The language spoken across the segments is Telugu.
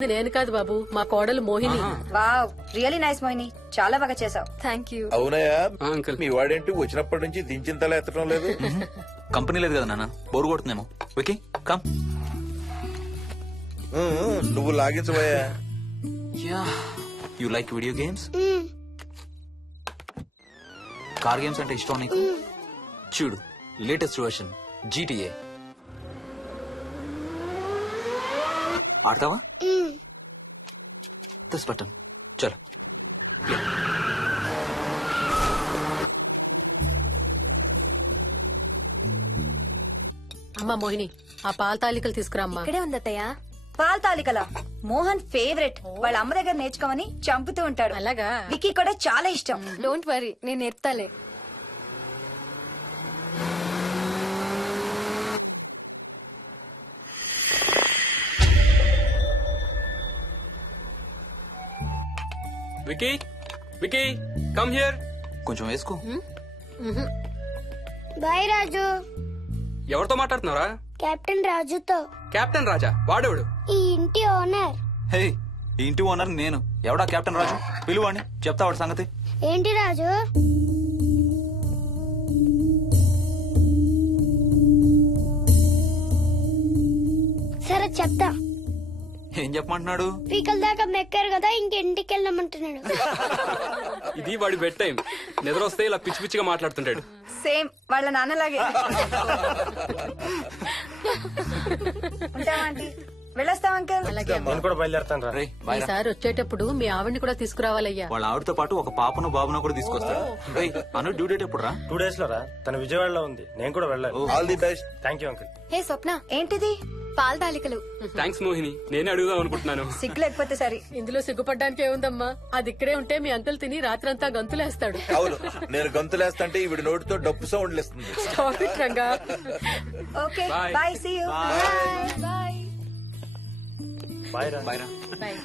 నేను కాదు బాబు, మా కోడలు Mohini. Wow, really nice Mohini, చాలా బాగా చేసావు. Thank you. అవునయ్యా అంకుల్ మీ వాడేంటి వచ్చినప్పటి నుంచి దించింతలా ఎత్తడం లేదు. కంపెనీ లేదు కదా నాన్న, బోరు కొడుతుందేమో. Okay come. నువ్వు లాగించబోయా. Yeah you like video games? Car games అంటే ఇష్టం నీకు? చూడు లేటెస్ట్ వర్షన్ GTA ఆడతావా? దిస్ బటన్ చలో. అమ్మా మోహిని, ఆ పాల తాలికలు తీసుకురామ్మా. ఇక్కడే ఉందత్తయ్య. పాల్ తాలికల మోహన్ ఫేవరెట్. వాళ్ళ అమ్మ దగ్గర నేర్చుకోమని చంపుతూ ఉంటాడు. అలాగా? విక్కీ కూడా చాలా ఇష్టం. డోంట్ వరీ, నేను నేర్పుతాలే. Vicky Vicky come here. కొంచెం వేసుకో. బాయ్ రాజు. ఎవరితో మాట్లాడుతున్నారా? కెప్టెన్ రాజుతో. కెప్టెన్ రాజా? వాడేవాడు? ఈ ఇంటి ఓనర్. హే ఈ ఇంటి ఓనర్ నేను. ఎవడా కెప్టెన్ రాజు? పిలువాణి చెప్తా వాడి సంగతి. ఏంటి రాజు? సరే చెప్తా. ఏం చెప్పమంటున్నాడు? పీకల దాకా మెక్కారు కదా, ఇంటికి వెళ్ళమంటున్నాడు. ఇది వాడి బెడ్ టైం. నిద్ర వస్తే ఇలా పిచ్చి పిచ్చిగా మాట్లాడుతుంటాడు. సేమ్ వాళ్ళ నాన్నలాగే. ఉంటామంటీ, వెళ్ళొస్తాం అంకల్. అలాగే అమ్మా. నేను కూడా బయలుదేరుతాను రా. రే బాయ్ రా. ఈసారి వచ్చేటప్పుడు మీ ఆవిడ్ని కూడా తీసుకురావాలయ్యా. వాళ్ళ ఆవిడతో పాటు ఒక పాపను బాబును కూడా తీసుకొస్తాడు. రేయ్ అను డ్యూ డేట్ ఎప్పుడు రా? 2 days లో రా. తన విజయవాడలో ఉంది, నేను కూడా వెళ్ళాలి. All the best. Thank you uncle. Hey Swapna, ఏంటిది? పాల తాలికలు. థ్యాంక్స్ మోహిని, నేనే అడుగుదాం అనుకుంటున్నాను. సిగ్గు లేకపోతే సరే. ఇందులో సిగ్గుపడ్డానికి ఏముందమ్మా, అది ఇక్కడే ఉంటే మీ అంకుల్ తిని రాత్రంతా గంతులేస్తాడు. అవును, నేను గంతులేస్తంటే ఈవిడ నోటితో డప్పు సౌండ్లు ఇస్తుంది. Stop it, Ranga. Okay Bye. Bye, see you. Bye. Bye రా. బాయ్ రా. Bye.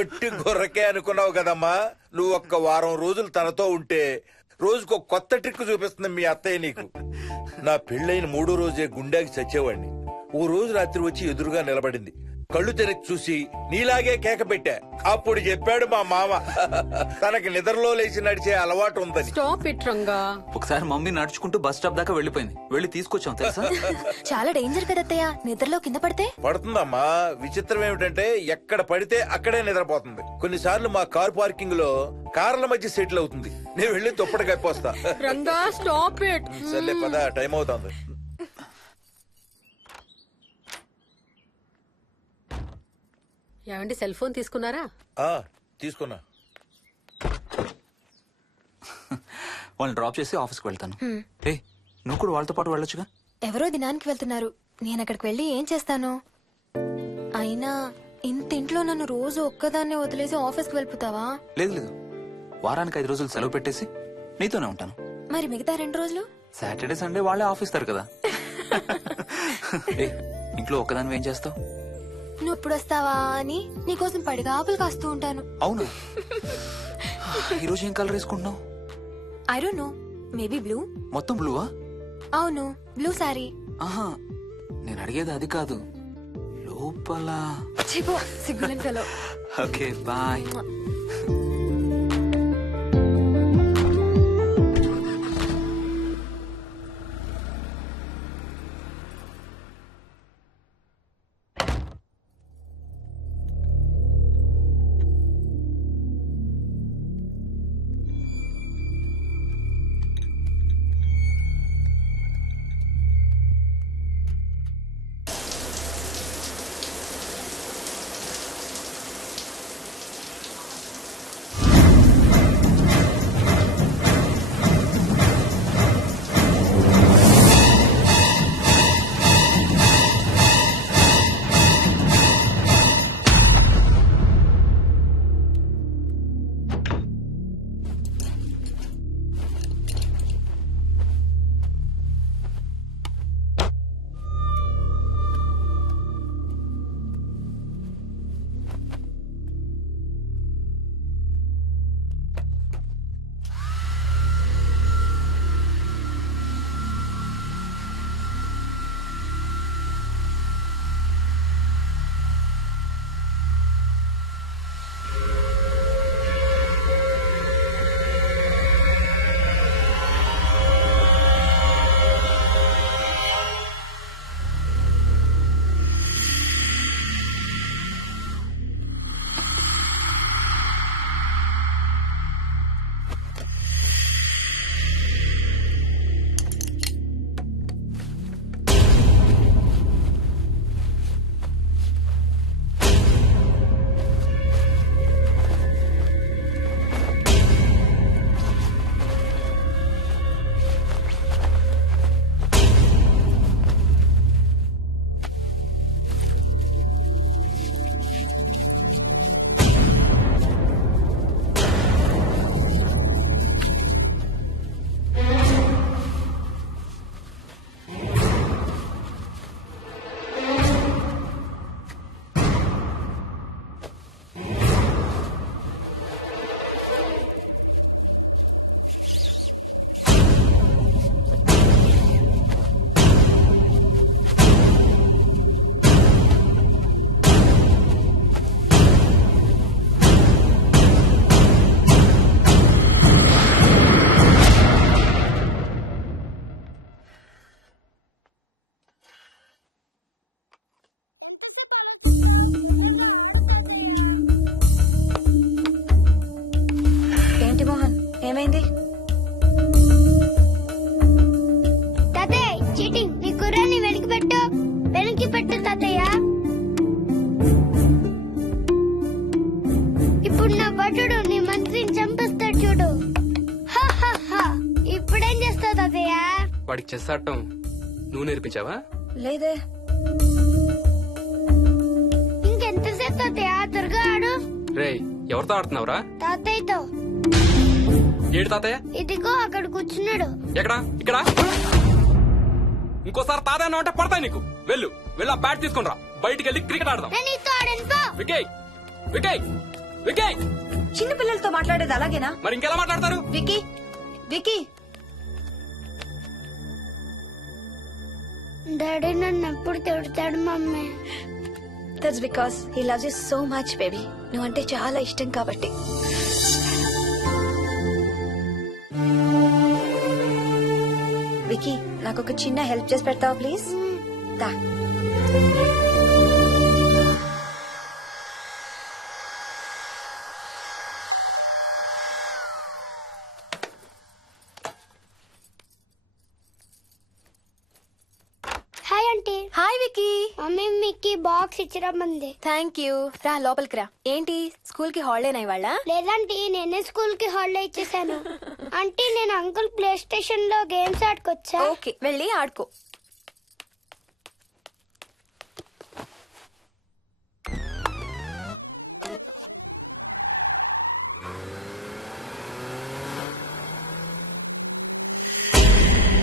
ఒట్టి గొర్రకే అనుకున్నావు కదమ్మా. నువ్వు ఒక్క వారం రోజులు తనతో ఉంటే రోజుకో కొత్త ట్రిక్ చూపిస్తుంది మీ అత్తయ్య నీకు. నా పెళ్ళైన 3వ రోజే గుండెకి చచ్చేవాడిని. ఓ రోజు రాత్రి వచ్చి ఎదురుగా నిలబడింది. కళ్ళు తెరిచి చూసి నీలాగే కేక పెట్టా. అప్పుడు చెప్పాడు మా మామ తనకి నిద్రలో లేచి నడిచే అలవాటు ఉందని. Stop it Ranga. ఒకసారి మమ్మీ నడుచుకుంటూ బస్ స్టాప్ దాకా వెళ్ళిపోయింది. వెళ్ళి తీసుకొచ్చాం తెలుసా. చాలా డేంజర్ కదా అత్తయ్య, నిద్రలో కింద పడితే. పడుతుందమ్మా. విచిత్రం ఏమిటంటే ఎక్కడ పడితే అక్కడే నిద్రపోతుంది. కొన్నిసార్లు మా కార్ పార్కింగ్ లో కార్ల మధ్య సెటిల్ అవుతుంది. నేను వెళ్ళి దుప్పటి కప్పొస్తా. Ranga stop it. సర్లే పద, టైం అవుతుంది. ఏమండి సెల్ ఫోన్ తీసుకున్నారా? తీసుకున్నా. వాళ్ళని డ్రాప్ చేసి ఆఫీస్కి వెళ్తాను. ఏ నువ్వు కూడా వాళ్ళతో పాటు వెళ్ళొచ్చుగా. ఎవరో దినానికి వెళ్తున్నారు, నేను అక్కడికి వెళ్ళి ఏం చేస్తాను? అయినా ఇంత ఇంట్లో నన్ను రోజు ఒక్కదాన్నే వదిలేసి ఆఫీస్కి వెళ్ళిపోతావా? లేదు లేదు, వారానికి 5 రోజులు సెలవు పెట్టేసి నీతోనే ఉంటాను. మరి మిగతా 2 రోజులు? సాటర్డే సండే వాళ్ళే ఆఫీస్ తారు కదా. ఏ ఇంట్లో ఒక్కదాని ఏం చేస్తావు? నువ్వు ఎప్పుడు వస్తావా అని నీకోసం పడిగా ఆపులు కాస్తూ ఉంటాను. అవును. ఈరోజు ఏం కలర్ వేసుకుంటున్నావు? I don't know, maybe blue. మొత్తం బ్లూవా? అవును, బ్లూ సారీ. ఆహా, నేను అడిగేది అది కాదు, లోపల. చెప్పు సిగ్గులేని ఫెలో. Okay bye. ఏమైంది? తాతయ్య చీటింగ్, నీ కుర్రాన్ని వెనక్కి పెట్టు, వెనక్కి పెట్టు తాతయ్య. ఇప్పుడు నా భటుడు నీ మంత్రిని చంపేస్తాడు చూడు. హా, హా, హా. ఇప్పుడేం చేస్తావు తాతయ్య? వాడికి చెస్ ఆడటం నువ్వు నేర్పించావా? లేదే. ఇంకెంతసేపు తాతయ్య? త్వరగా ఆడు. రేయ్ ఎవరితో ఆడుతున్నావురా? తాతయ్యతో. ఏడు తాతయ్య? ఇదిగో అక్కడ కూర్చున్నాడు. ఎక్కడా? ఇక్కడ. ఇంకోసారి తాతయ్య అంటే పడతాయి నీకు. వెళ్ళు వెళ్ళి ఆ బ్యాట్ తీసుకుని రా, బయటికి వెళ్ళి క్రికెట్ ఆడదాం. నేను నీతో ఆడను పో. వికయ్ వికయ్ వికయ్. చిన్న పిల్లలతో మాట్లాడేది అలాగేనా? మరి ఇంకెలా మాట్లాడతారు? వికీ, వికీ, డాడీ నన్ను ఎప్పుడు తిడతాడు mummy. That's because he loves you so much baby. నువ్వంటే చాలా ఇష్టం కాబట్టి. వికీ, నాకు ఒక చిన్న హెల్ప్ చేసి పెడతావా ప్లీజ్? దా. Hi aunty. Hi Vicky. Mummy మీకు బాక్స్ ఇచ్చిరమ్మంది. Thank you. రా లోపలికి రా. ఏంటి స్కూల్ కి హాలిడేనా ఇవాళ? లేదంటే నేనే స్కూల్ కి హాలిడే ఇచ్చేసాను. అంటే నేను అంకుల్ ప్లే స్టేషన్ లో గేమ్స్ ఆడుకోవచ్చా? ఓకే, వెళ్ళి ఆడుకో.